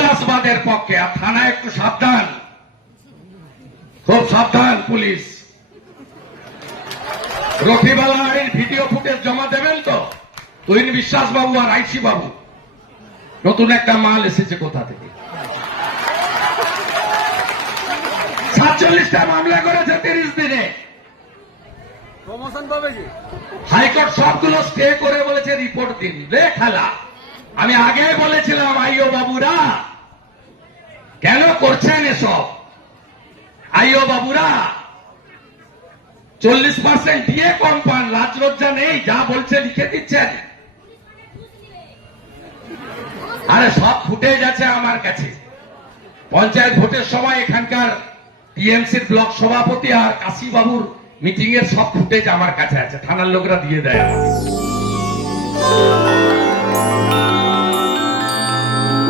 বিকাশবাদের পক্ষে। আর থানা একটু সাবধান, খুব সাবধান পুলিশ। রফিবালার ভিডিও ফুটেজ জমা দেবেন তো? তুহিন বিশ্বাস বাবু আর আইসি বাবু, নতুন একটা মাল এসেছে কোথা থেকে। 47টা মামলা করেছে 30 দিনে। প্রমোশন পাবে কি? হাইকোর্ট সবগুলো স্টে করে বলেছে রিপোর্ট দিন। রে খেলা, আমি আগে বলেছিলাম আইও বাবুরা কেন করছেন এসব? আইও বাবুরা 40% দিয়ে কম পান, লাজলজ্জা নেই, যা বলছে লিখে দিচ্ছেন। আরে সব ফুটেজ আছে আমার কাছে। পঞ্চায়েত ভোটের সময় এখানকার টিএমসির ব্লক সভাপতি আর কাশীবাবুর মিটিং এর সব ফুটেজ আমার কাছে আছে, থানার লোকরা দিয়ে দেয় আমাকে।